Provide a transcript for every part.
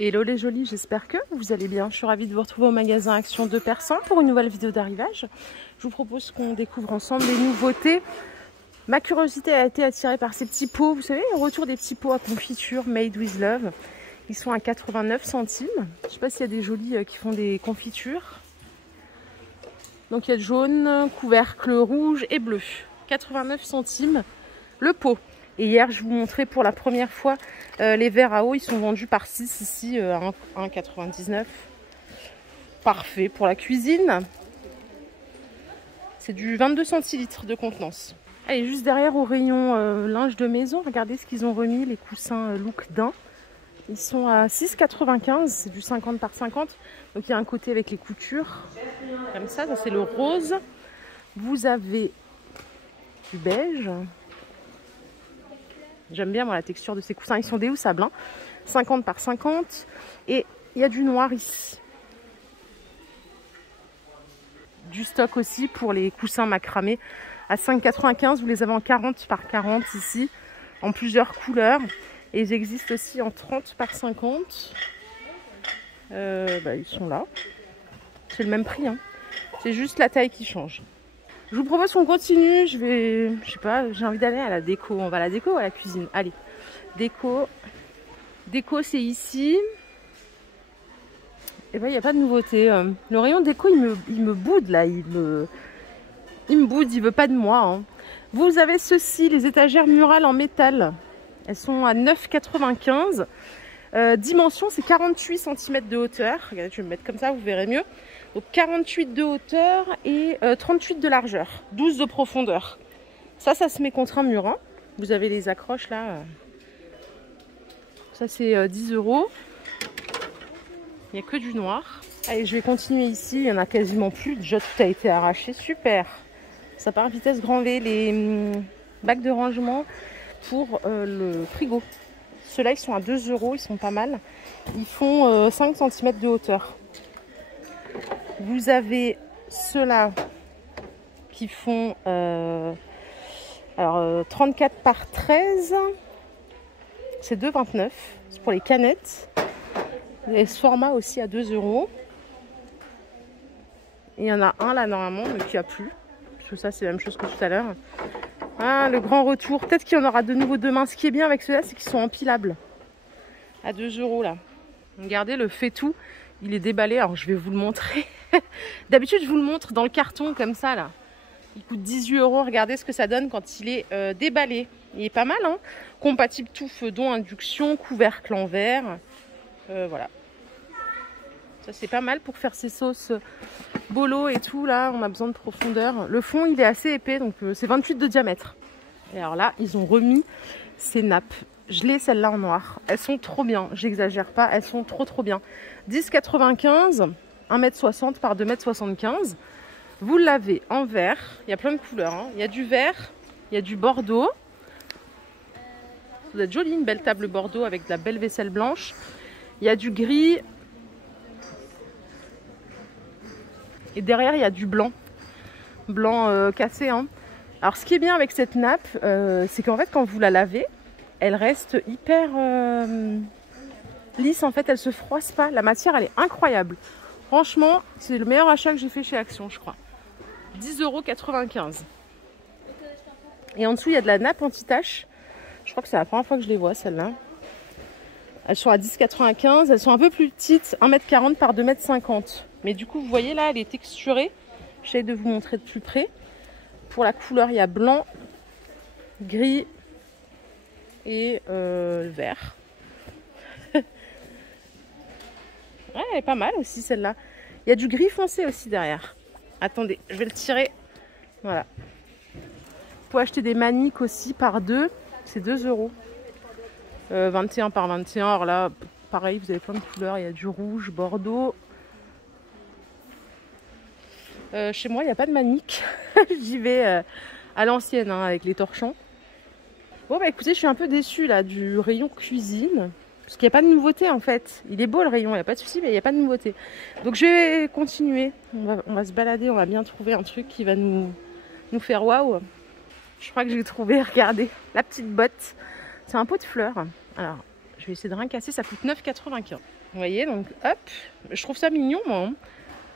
Hello les jolis, j'espère que vous allez bien. Je suis ravie de vous retrouver au magasin Action 2% pour une nouvelle vidéo d'arrivage. Je vous propose qu'on découvre ensemble les nouveautés. Ma curiosité a été attirée par ces petits pots. Vous savez, le retour des petits pots à confiture Made with Love. Ils sont à 89 centimes. Je ne sais pas s'il y a des jolis qui font des confitures. Donc il y a de jaune, couvercle rouge et bleu. 89 centimes le pot. Et hier, je vous montrais pour la première fois les verres à eau. Ils sont vendus par 6 ici à 1,99 €. Parfait pour la cuisine. C'est du 22 centilitres de contenance. Allez, juste derrière au rayon linge de maison, regardez ce qu'ils ont remis, les coussins Look Dain. Ils sont à 6,95 €, c'est du 50 par 50. Donc il y a un côté avec les coutures, comme ça c'est le rose. Vous avez du beige. J'aime bien moi, la texture de ces coussins, ils sont déhoussables, hein. 50 par 50. Et il y a du noir ici. Du stock aussi pour les coussins macramés à 5,95 €. Vous les avez en 40 par 40 ici, en plusieurs couleurs. Et ils existent aussi en 30 par 50. Ils sont là. C'est le même prix, hein. C'est juste la taille qui change. Je vous propose qu'on continue. Je sais pas, j'ai envie d'aller à la déco. On va à la déco ou à la cuisine? Allez, déco. Déco, c'est ici. Et ben, il n'y a pas de nouveauté. Le rayon déco, il me boude là. Il me boude, il veut pas de moi, hein. Vous avez ceci, les étagères murales en métal. Elles sont à 9,95 €. Dimension, c'est 48 cm de hauteur. Regardez, je vais me mettre comme ça, vous verrez mieux. Donc 48 de hauteur et 38 de largeur, 12 de profondeur. Ça se met contre un mur, hein. Vous avez les accroches là. Ça c'est 10 €. Il n'y a que du noir. Allez, je vais continuer ici. Il n'y en a quasiment plus. Déjà tout a été arraché. Super. Ça part à vitesse grand V. Les bacs de rangement pour le frigo. Ceux-là, ils sont à 2 €. Ils sont pas mal. Ils font 5 cm de hauteur. Vous avez ceux-là qui font 34 par 13. C'est 2,29 €. C'est pour les canettes. Il y a ce format aussi à 2 €. Il y en a un là normalement, mais qui a plus. Parce que ça, c'est la même chose que tout à l'heure. Ah, le grand retour. Peut-être qu'il y en aura de nouveau demain. Ce qui est bien avec ceux-là, c'est qu'ils sont empilables. À 2 € là. Regardez le fait-tout. Il est déballé. Alors, je vais vous le montrer. D'habitude, je vous le montre dans le carton comme ça là. Il coûte 18 €. Regardez ce que ça donne quand il est déballé. Il est pas mal, hein. Compatible tout feu d'eau, induction, couvercle en verre. Voilà. Ça, c'est pas mal pour faire ses sauces bolo et tout. Là, on a besoin de profondeur. Le fond, il est assez épais, donc c'est 28 de diamètre. Et alors là, ils ont remis ces nappes. Je l'ai celle-là en noir. Elles sont trop bien. J'exagère pas. Elles sont trop bien. 10,95 €, 1,60 m par 2,75 m. Vous l'avez en vert. Il y a plein de couleurs, hein. Il y a du vert. Il y a du bordeaux. Ça doit être joli, une belle table bordeaux avec de la belle vaisselle blanche. Il y a du gris. Et derrière, il y a du blanc. Blanc cassé, hein. Alors, ce qui est bien avec cette nappe, c'est qu'en fait, quand vous la lavez, elle reste hyper lisse. En fait, elle se froisse pas. La matière, elle est incroyable. Franchement, c'est le meilleur achat que j'ai fait chez Action, je crois. 10,95 €. Et en dessous, il y a de la nappe anti-tache. Je crois que c'est la première fois que je les vois, celles-là. Elles sont à 10,95 €. Elles sont un peu plus petites, 1,40 m par 2,50 m. Mais du coup, vous voyez là, elle est texturée. J'essaie de vous montrer de plus près. Pour la couleur, il y a blanc, gris et vert. Ouais, elle est pas mal aussi celle-là. Il y a du gris foncé aussi derrière. Attendez, je vais le tirer. Voilà. Vous pouvez acheter des maniques aussi par 2. C'est 2 €. 21 par 21. Alors là, pareil, vous avez plein de couleurs. Il y a du rouge, bordeaux. Chez moi, il n'y a pas de manique. J'y vais à l'ancienne, hein, avec les torchons. Bon, bah écoutez, je suis un peu déçue là du rayon cuisine. Parce qu'il n'y a pas de nouveauté en fait. Il est beau le rayon, il n'y a pas de souci, mais il n'y a pas de nouveauté. Donc je vais continuer. On va se balader, on va bien trouver un truc qui va nous faire waouh. Je crois que j'ai trouvé, regardez, la petite botte. C'est un pot de fleurs. Alors, je vais essayer de rien casser, ça coûte 9,95 €. Vous voyez, donc hop, je trouve ça mignon moi. Hein.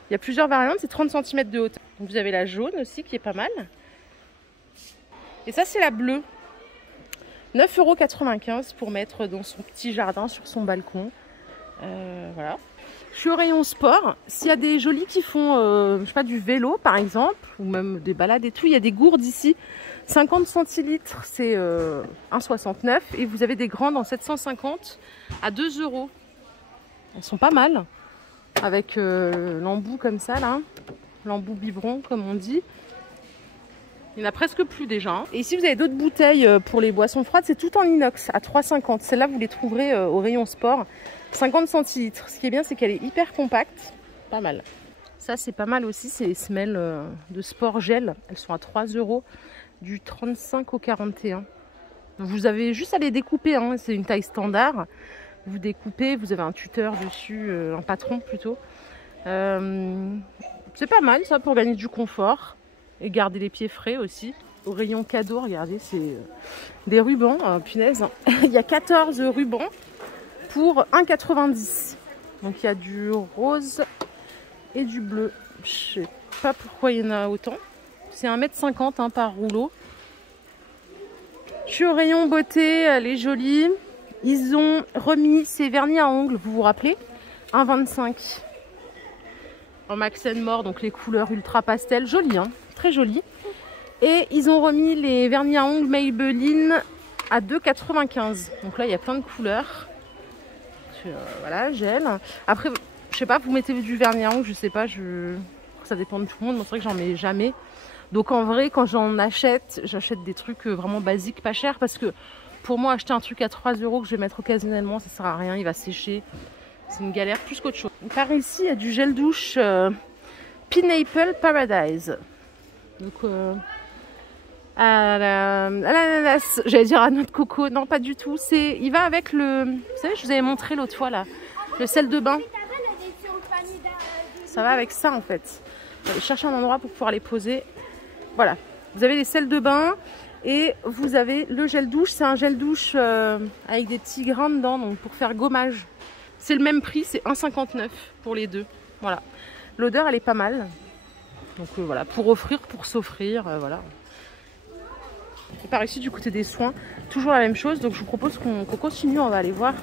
Il y a plusieurs variantes, c'est 30 cm de hauteur. Donc vous avez la jaune aussi qui est pas mal. Et ça c'est la bleue. 9,95 € pour mettre dans son petit jardin, sur son balcon. Voilà. Je suis au rayon sport. S'il y a des jolis qui font je sais pas, du vélo par exemple, ou même des balades et tout, il y a des gourdes ici. 50 centilitres, c'est 1,69 €. Et vous avez des grandes en 750 à 2 €. Elles sont pas mal. Avec l'embout comme ça là. L'embout biberon comme on dit. Il n'y en a presque plus déjà. Hein. Et ici, vous avez d'autres bouteilles pour les boissons froides. C'est tout en inox à 3,50 €. Celle-là, vous les trouverez au rayon sport. 50 centilitres. Ce qui est bien, c'est qu'elle est hyper compacte. Pas mal. Ça, c'est pas mal aussi. C'est les semelles de sport gel. Elles sont à 3 € du 35 au 41. Donc, vous avez juste à les découper. Hein. C'est une taille standard. Vous découpez. Vous avez un tuteur dessus. Un patron plutôt. C'est pas mal ça pour gagner du confort. Et garder les pieds frais aussi. Au rayon cadeau, regardez, c'est des rubans. Punaise, il y a 14 rubans pour 1,90 €. Donc il y a du rose et du bleu. Je sais pas pourquoi il y en a autant. C'est 1,50 m par rouleau. Je suis au rayon beauté, elle est jolie. Ils ont remis ces vernis à ongles, vous vous rappelez, 1,25 € en Max & More, donc les couleurs ultra pastel, joli hein. Très joli. Et ils ont remis les vernis à ongles Maybelline à 2,95 €. Donc là, il y a plein de couleurs. Voilà, gel. Après, je sais pas, vous mettez du vernis à ongles, je sais pas, ça dépend de tout le monde. C'est vrai que j'en mets jamais. Donc en vrai, quand j'en achète, j'achète des trucs vraiment basiques, pas chers. Parce que pour moi, acheter un truc à 3 € que je vais mettre occasionnellement, ça sert à rien, il va sécher. C'est une galère plus qu'autre chose. Par ici, il y a du gel douche Pineapple Paradise. Donc à l'ananas, j'allais dire à noix de coco, non pas du tout. Il va avec le, vous savez, je vous avais montré l'autre fois là, le sel de bain. Ça va avec ça en fait. Allez chercher un endroit pour pouvoir les poser. Voilà, vous avez les sels de bain et vous avez le gel douche. C'est un gel douche avec des petits grains dedans, donc pour faire gommage. C'est le même prix, c'est 1,59 € pour les deux. Voilà, l'odeur elle est pas mal. Donc voilà, pour offrir, pour s'offrir, voilà. Et par ici, du côté des soins, toujours la même chose. Donc je vous propose qu'on continue, on va aller voir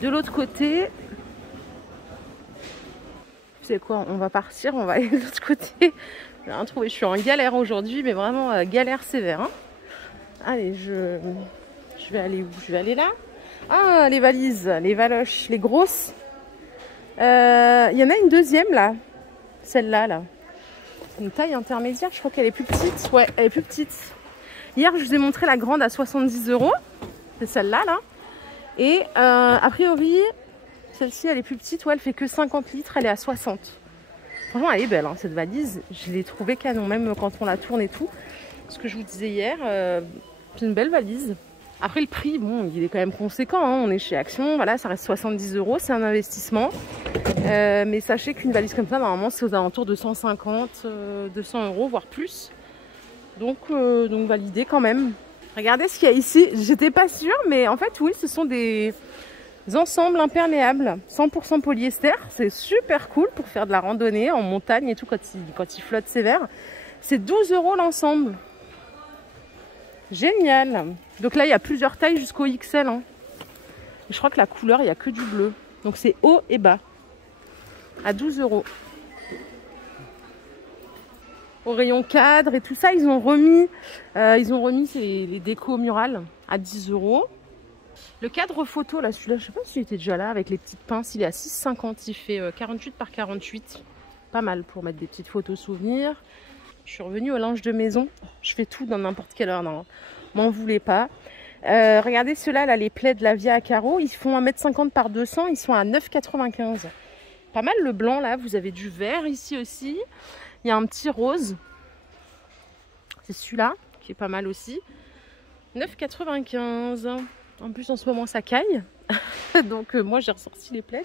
de l'autre côté. Vous savez quoi, on va partir, on va aller de l'autre côté. J'ai rien trouvé, je suis en galère aujourd'hui, mais vraiment galère sévère. Hein. Allez, je vais aller où? Je vais aller là. Ah, les valises, les valoches, les grosses. Il y en a une deuxième là, celle-là là. Une taille intermédiaire, je crois qu'elle est plus petite. Ouais, elle est plus petite. Hier, je vous ai montré la grande à 70 €. C'est celle-là, là. Et a priori, celle-ci, elle est plus petite. Ouais, elle fait que 50 litres. Elle est à 60. Franchement, elle est belle, hein, cette valise. Je l'ai trouvée canon, même quand on la tourne et tout. Ce que je vous disais hier, c'est une belle valise. Après, le prix, bon, il est quand même conséquent. Hein. On est chez Action. Voilà, ça reste 70 €. C'est un investissement. Mais sachez qu'une valise comme ça, normalement, c'est aux alentours de 150, 200 €, voire plus. Donc validé quand même. Regardez ce qu'il y a ici. J'étais pas sûre, mais en fait, oui, ce sont des ensembles imperméables, 100% polyester. C'est super cool pour faire de la randonnée en montagne et tout, quand il flotte sévère. C'est 12 € l'ensemble. Génial. Donc là, il y a plusieurs tailles jusqu'au XL. Hein. Et je crois que la couleur, il n'y a que du bleu. Donc c'est haut et bas. À 12 €. Au rayon cadre et tout ça, ils ont remis les décos murales à 10 €. Le cadre photo, là, celui-là, je sais pas s'il était déjà là, avec les petites pinces, il est à 6,50 €. Il fait 48 par 48. Pas mal pour mettre des petites photos souvenirs. Je suis revenue au linge de maison. Je fais tout dans n'importe quelle heure, non. M'en voulez pas. Regardez ceux-là, là, les plaids de la Via à carreaux. Ils font 1,50 m par 200. Ils sont à 9,95 €. Pas mal le blanc, là. Vous avez du vert ici aussi. Il y a un petit rose. C'est celui-là, qui est pas mal aussi. 9,95 €. En plus, en ce moment, ça caille. Donc, moi, j'ai ressorti les plaids.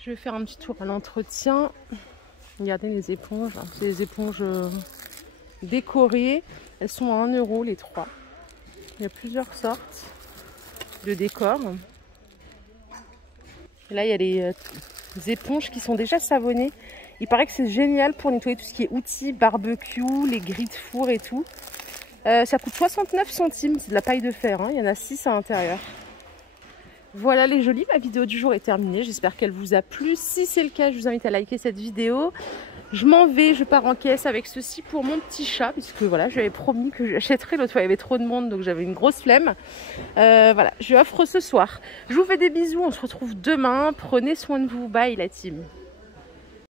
Je vais faire un petit tour à l'entretien. Regardez les éponges. C'est des éponges décorées. Elles sont à 1 € les 3. Il y a plusieurs sortes de décors. Et là, il y a les éponges qui sont déjà savonnées. Il paraît que c'est génial pour nettoyer tout ce qui est outils, barbecue, les grilles de four et tout. Ça coûte 69 centimes, c'est de la paille de fer, hein. Il y en a 6 à l'intérieur. Voilà les jolis, ma vidéo du jour est terminée. J'espère qu'elle vous a plu. Si c'est le cas, je vous invite à liker cette vidéo. Je m'en vais, je pars en caisse avec ceci pour mon petit chat, puisque voilà, je lui avais promis que j'achèterais. L'autre fois, il y avait trop de monde, donc j'avais une grosse flemme. Voilà, je lui offre ce soir. Je vous fais des bisous, on se retrouve demain. Prenez soin de vous. Bye la team.